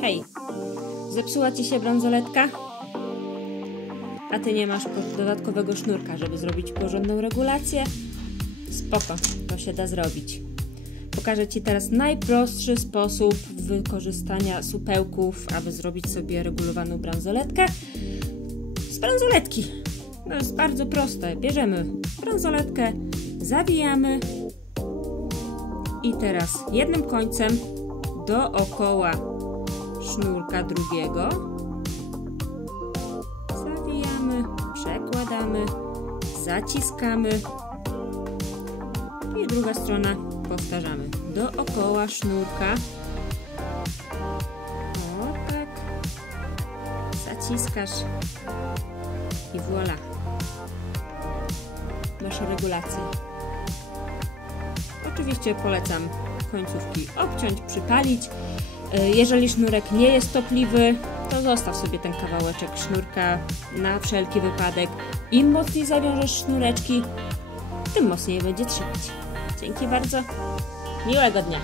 Hej, zepsuła Ci się bransoletka? A Ty nie masz dodatkowego sznurka, żeby zrobić porządną regulację? Spoko, to się da zrobić. Pokażę Ci teraz najprostszy sposób wykorzystania supełków, aby zrobić sobie regulowaną bransoletkę z bransoletki. To jest bardzo proste. Bierzemy bransoletkę, zawijamy i teraz jednym końcem dookoła sznurka drugiego zawijamy, przekładamy, zaciskamy i druga strona powtarzamy dookoła sznurka. O tak, zaciskasz i voilà, masz regulację. Oczywiście polecam końcówki obciąć, przypalić. Jeżeli sznurek nie jest topliwy, to zostaw sobie ten kawałeczek sznurka na wszelki wypadek. Im mocniej zawiążesz sznureczki, tym mocniej będzie trzymać. Dzięki bardzo. Miłego dnia.